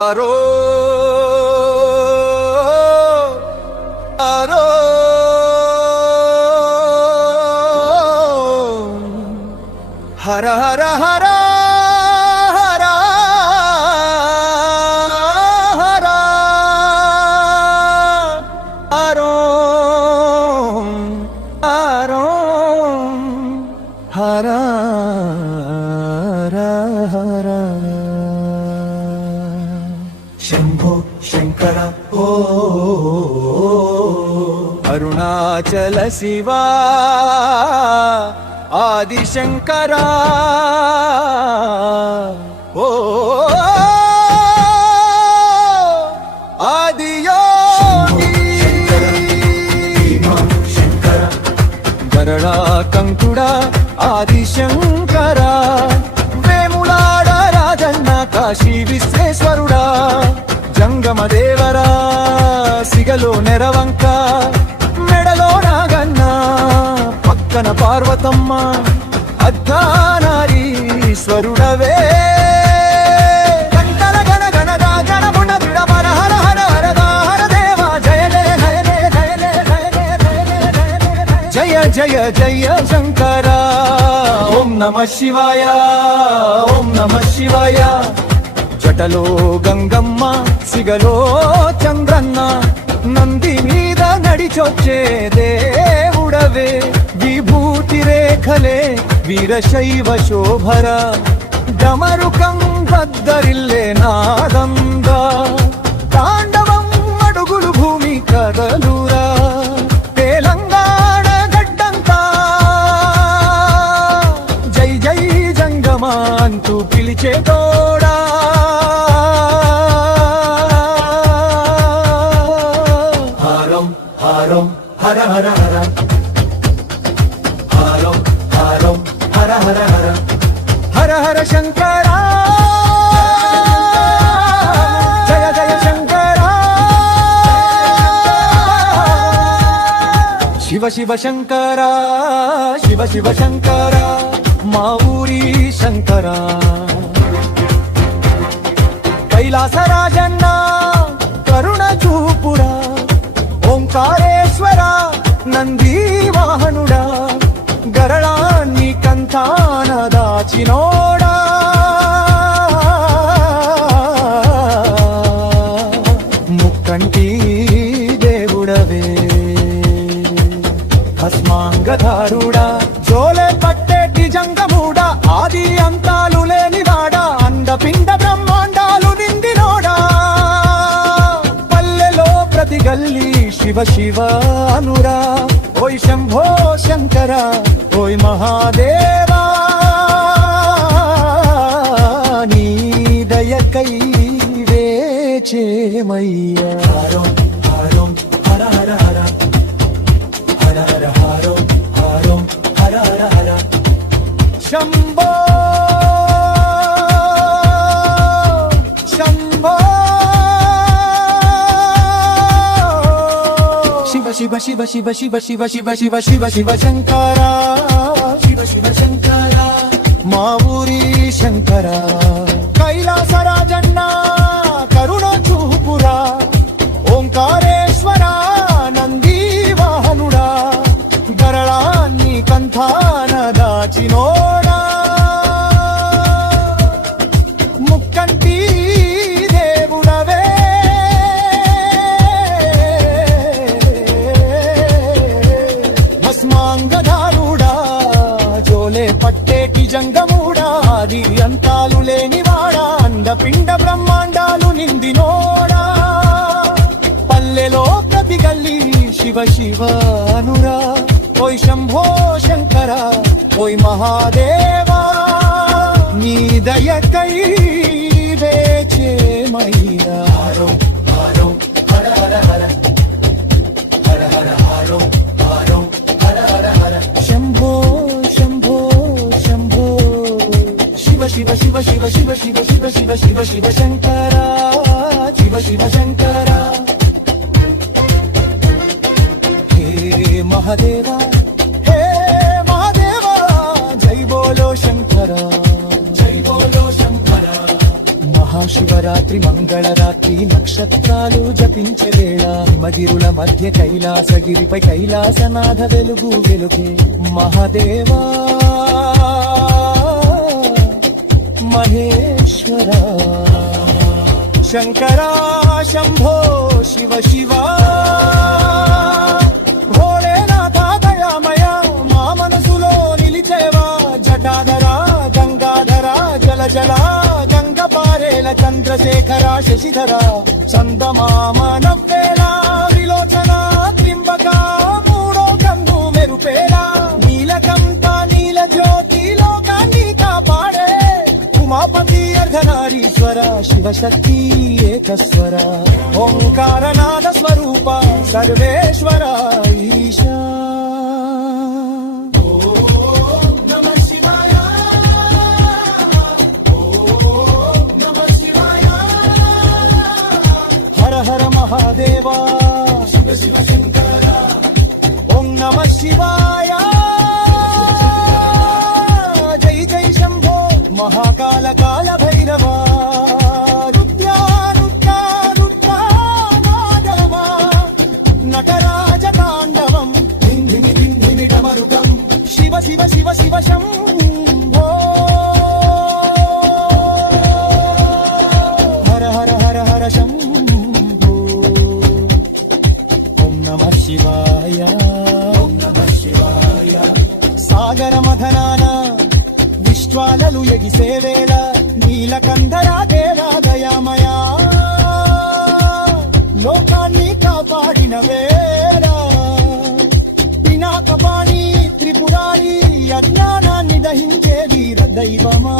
అరో అరో హర హర హర హర హర అరో అరో హర హర శంభో శంకర ఓ అరుణాచల శివా ఆది శంకర ఓ ఆది యోగి గరళా కంకుడా ఆది శంకర వేములాడ రాజన్న కాశీ విశ్వేశ్వరుడా జంగమ దేవరా సిగలో నెరవంక మెడలో నాగన్న పక్కన పార్వతమ్మ అర్ధనారీశ్వరుడవే గంటల గణ గణ గణ గుణ విడ హర హర హర హర హర దేవా జయ జయ జయ జయ జయ జయ జయ శంకర ఓం నమః శివాయ ఓం నమః శివాయ జటలో గంగమ్మ సిగలో చంద్రన్న నంది మీద నడిచొచ్చే దేవుడవే విభూతి రేఖలే వీరశైవ శోభర డమరుకం బద్దరిల్లే నాదంగా తాండవం అడుగులు భూమి కదలురా తెలంగాణ గడ్డంతా జై జై జంగమా అంటూ పిలిచే తోడా హర హర హర హరం హరం హర హర హర హర హర శంకర జయ జయ శంకర శివ శివ శంకర శివ శివ శంకర మా ఊరి శంకర కైలాసరాజన్న కరుణ చూపురా ఓంకారేశ్వర నంది వాహనుడా గరళాన్ని కంఠాన దాచినోడా ముక్కంటి దేవుడవే భస్మాంగధారుడా జోలే పట్టేటి జంగముడా ఆది అంతాలు లేనివాడా అండపిండ బ్రహ్మాండాలు నిందినోడా పల్లెలో ప్రతి గల్లీ శివ శివ అనురా ఓయ్ శంభో శంకర ఓయ్ మహాదేవా నీ దయకై వేచేమయ్యా హరం హరం హర హర హర హర హర హరం హరం హర హర హర శంభో శంభో శివ శివ శివ శివ శివ శివ శివ శివ శివ శంకర శివ శివ శంకర మా ఊరి శంకర కైలాసరాజన్న కరుణ చూపురా ఓంకారేశ్వర నంది వాహనుడా గరళాన్ని కంఠాన దాచినోడా ముక్కంటి దేవుడవే భస్మాంగధారుడా జోలే పట్టేటి జంగముడా ఆది అంతాలు లేనివాడా అండపిండ బ్రహ్మాండాలు నిందినోడా పల్లెలో ప్రతి గల్లీ శివ శివ అనురా ఓయ్ శంభో శంకర ఓయ్ మహాదేవా నీ దయకై వేచేమయ్యా హరం హరం హర హర హర హర హర హరం హరం హర హర హర శంభో శంభో శంభో శివ శివ శివ శివ శివ శివ శివ శివ శివ శివ శంకర శివ శివ శంకర హే మహాదేవా హే మహాదేవా జై బోలో శంకర జై బోలో శంకర రాత్రి నక్షత్రాలు జపించే వేళ హిమగిరుల మధ్య కైలాసగిరిపై కైలాసనాథ వెలుగు వెలుగే మహాదేవా మహేశ్వరా శంకరా శంభో శివ శివా భోలేనాథ దయామయ మా మనసులో నిలిచేవా జటాధరా గంగాధరా జల జలా గంగ పారేల చంద్రశేఖర శశిధర చందమామ నవ్వేలా విలోచన త్రింబక మూడో కన్ను మెరుపేలా నీలకంఠ నీల జ్యోతి లోకాన్ని కాపాడే ఉమాపతి అర్ధనారీశ్వర శివశక్తి ఏకస్వర ఓంకారనాద స్వరూప సర్వేశ్వర ఈశా హర హర మహాదేవా శివ శివ శంకర ఓం నమ శివాయ జై జై శంభో మహాకాల కాల భైరవా నటరాజ తాండవం ధిమి ధిమి డమరుకం శివ శివ శివ శివ శంభో హర హర హర హర శంభో ఓం నమః శివాయ ఓం నమః శివాయ సాగర మథనాన విశ్వాలలు ఎగిసే వేళ నీలకంఠరా దేవా దయామయా లోకాన్ని కాపాడిన వేళ పినాకపాణి త్రిపురారి అజ్ఞానాన్ని దహించే వీర దైవమా